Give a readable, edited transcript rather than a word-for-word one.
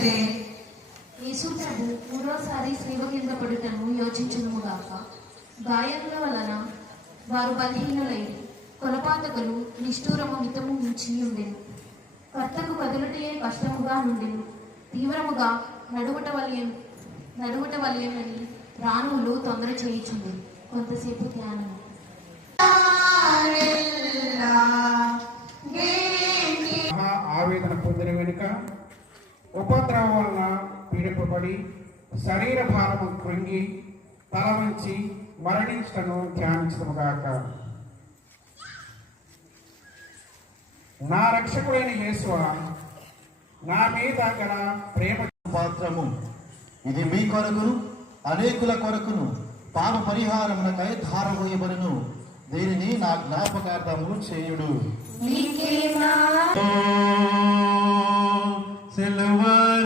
యేసు ప్రభు మూడోసారి శ్రీవ కింద పడుటను యోచించునుగాక. గాయముల వలన వారు బలహీనులైరి, కొలపాతకులు నిష్ఠూరము మితము మించి ఉండెను. కర్తకు కదులుటే కష్టముగా నుండెను, తీవ్రముగా నడువుట వలయమని ప్రాణువులు తొందర చేయుచుంది. కొంతసేపు ధ్యానం. ఆవేదన పొందిన వెనుక ఉపద్రవం వలన పీడింపబడి శరీర భారము కృంగి తల వంచి మరణించటను ధ్యానించముగాక. నా రక్షకుడైన యేసువా, నా మీద గల ప్రేమ పాత్రము ఇది మీ కొరకును అనేకుల కొరకును పాప పరిహారమునకై ధారపోయబడును. దీనిని నా జ్ఞాపకార్థము చేయుడు.